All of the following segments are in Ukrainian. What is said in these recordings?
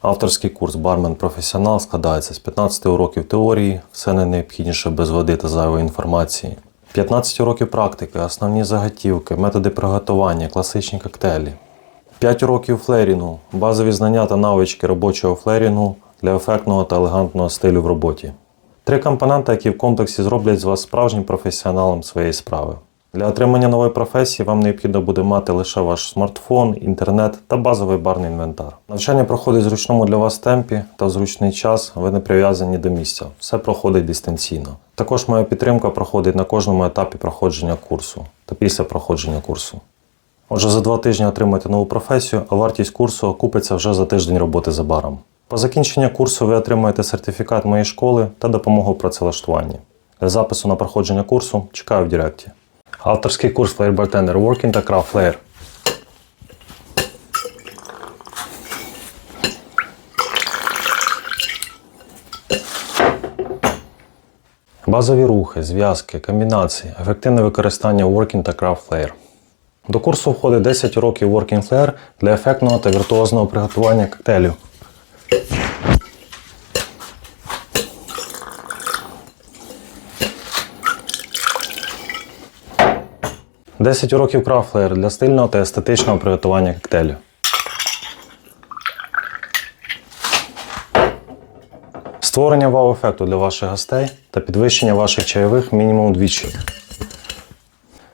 Авторський курс Бармен Професіонал складається з 15 уроків теорії, все не необхідніше без води та зайвої інформації. 15 уроків практики, основні заготівки, методи приготування, класичні коктейлі. 5 уроків флерінгу, базові знання та навички робочого флерінгу для ефектного та елегантного стилю в роботі. Три компоненти, які в комплексі зроблять з вас справжнім професіоналом своєї справи. Для отримання нової професії вам необхідно буде мати лише ваш смартфон, інтернет та базовий барний інвентар. Навчання проходить в зручному для вас темпі та в зручний час. Ви не прив'язані до місця. Все проходить дистанційно. Також моя підтримка проходить на кожному етапі проходження курсу та після проходження курсу. Отже, за два тижні отримаєте нову професію, а вартість курсу окупиться вже за тиждень роботи за баром. По закінченню курсу ви отримаєте сертифікат моєї школи та допомогу в працевлаштуванні. Для запису на проходження курсу чекаю в Директі. Авторський курс Flare Bartender Working та Craft Flare. Базові рухи, зв'язки, комбінації, ефективне використання Working та Craft Flare. До курсу входить 10 уроків Working Flare для ефектного та віртуозного приготування коктейлю. 10 уроків крафлеєр для стильного та естетичного приготування коктейлю. Створення вау-ефекту для ваших гостей та підвищення ваших чайових мінімум двічі.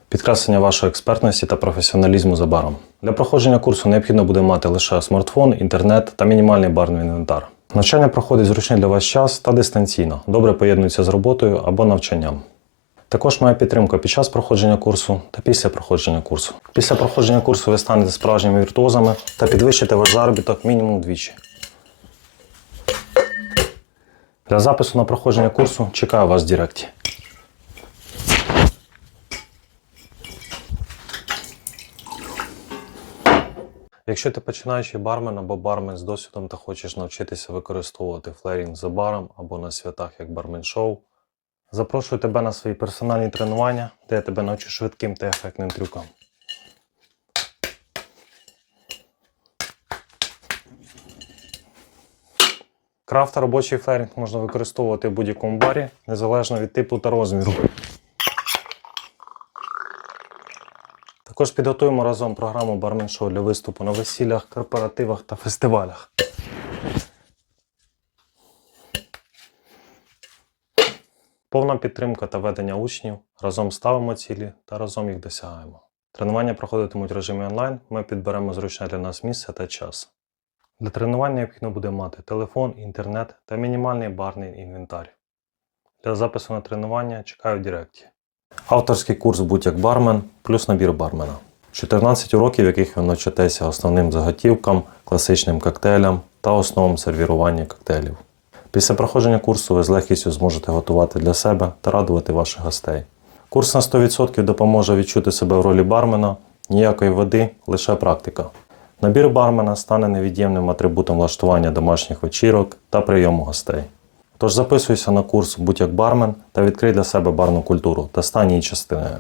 Підкреслення вашої експертності та професіоналізму забаром. Для проходження курсу необхідно буде мати лише смартфон, інтернет та мінімальний барний інвентар. Навчання проходить зручний для вас час та дистанційно, добре поєднується з роботою або навчанням. Також моя підтримка під час проходження курсу та після проходження курсу. Після проходження курсу ви станете справжніми віртуозами та підвищите ваш заробіток мінімум вдвічі. Для запису на проходження курсу чекаю вас в Директі. Якщо ти починаючий бармен або бармен з досвідом та хочеш навчитися використовувати флерінг за баром або на святах як бармен-шоу, запрошую тебе на свої персональні тренування, де я тебе навчу швидким та ефектним трюкам. Крафт та робочий флерінг можна використовувати в будь-якому барі, незалежно від типу та розміру. Також підготуємо разом програму бармен шоу для виступу на весіллях, корпоративах та фестивалях. Повна підтримка та ведення учнів. Разом ставимо цілі та разом їх досягаємо. Тренування проходитимуть в режимі онлайн. Ми підберемо зручне для нас місце та час. Для тренувань необхідно буде мати телефон, інтернет та мінімальний барний інвентар. Для запису на тренування чекаю в Директі. Авторський курс будь як бармен плюс набір бармена. 14 уроків, в яких ви навчитеся основним заготівкам, класичним коктейлям та основам сервірування коктейлів. Після проходження курсу ви з легкістю зможете готувати для себе та радувати ваших гостей. Курс на 100% допоможе відчути себе в ролі бармена, ніякої води, лише практика. Набір бармена стане невід'ємним атрибутом влаштування домашніх вечірок та прийому гостей. Тож записуйся на курс будь як бармен та відкрий для себе барну культуру та стань її частиною.